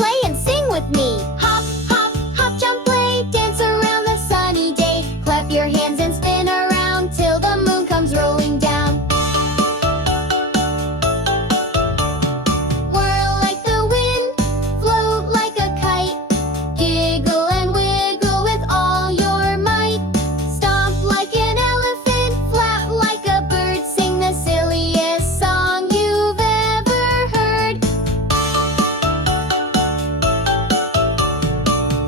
play and sing with me. Hop, hop, hop, jump, play, dance around the sunny day. Clap your hands and spin around till the moon comes rolling down. Whirl like the wind, float like a kite. Giggle and wiggle with all your might. Stomp like an elephant, flap like a bird. Sing the silliest song you've ever heard.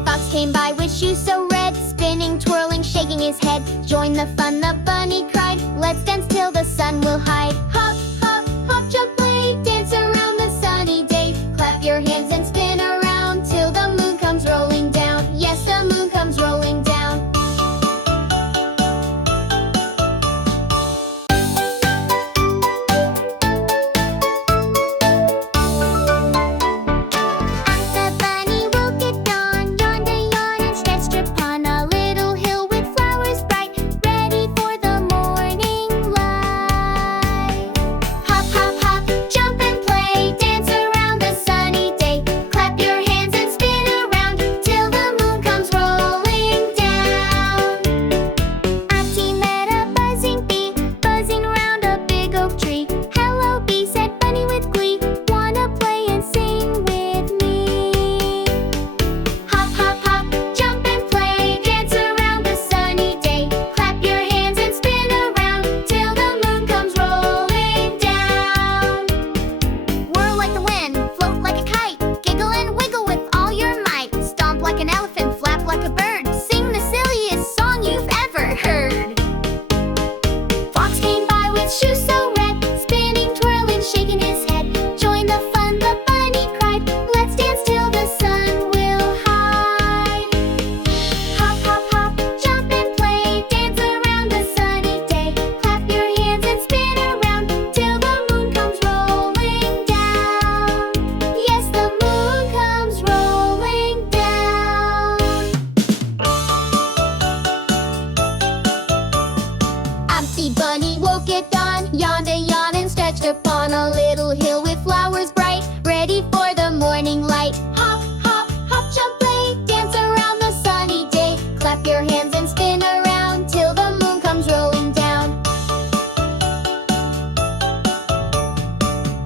Fox came by with shoes so red, spinning, twirling, shaking his head. Join the fun, the bunny cried. Let's dance till the sun will hide. Hop, hop, hop, jump, play, dance around the sunny day. Clap your hands and spin around till the moon comes rolling down. Yes, the moon comes rolling down. The bunny woke at dawn, yawned a yawn and stretched upon a little hill with flowers bright, ready for the morning light. Hop, hop, hop, jump and play, dance around the sunny day. Clap your hands and spin around till the moon comes rolling down. Auntie met a buzzing bee, buzzing around a big oak tree. Hello, bee, said Bunny with glee. Wanna play and sing with me? Hop, hop, hop, jump and play, dance around the sunny day. Clap your hands and spin around till the moon comes rolling down. Whirl like the wind, float like a kite. Giggle and wiggle with all your might. Stomp like an elephant, flap like a bird. Sing the silliest song you've ever heard. Fox came by with shoes so red, spinning, twirling, shaking his head. Join the fun, the bunny cried. Let's dance till the sun will hide. Hop, hop, hop, jump and play, dance around the sunny day. Clap your hands and spin around till the moon comes rolling down. Yes, the moon comes rolling down. Bouncy Bunny woke at dawn, yawned a yawn and stretched upon a little hill with flowers bright, ready for the morning light. Hop, hop, hop, jump, play, dance around the sunny day. Clap your hands and spin around till the moon comes rolling down.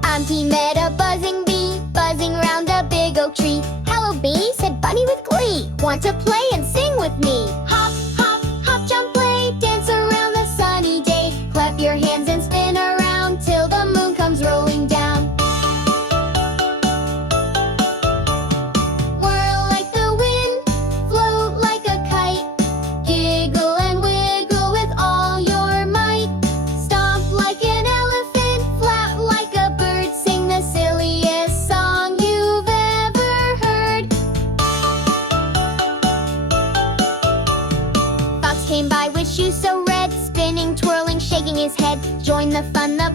Auntie met a buzzing bee, buzzing around a big oak tree. Hello, bee, said Bunny with glee. Want to play and sing with me? Hop, hop, hop, jump, play, dance around the sunny day. Clap your hands and spin around till the moon comes rolling down. Whirl like the wind, float like a kite. Giggle and wiggle with all your might. Stomp like an elephant, flap like a bird. Sing the silliest song you've ever heard. Fox came by with shoes so red, spinning, twirling, shaking his head. Join the fun, the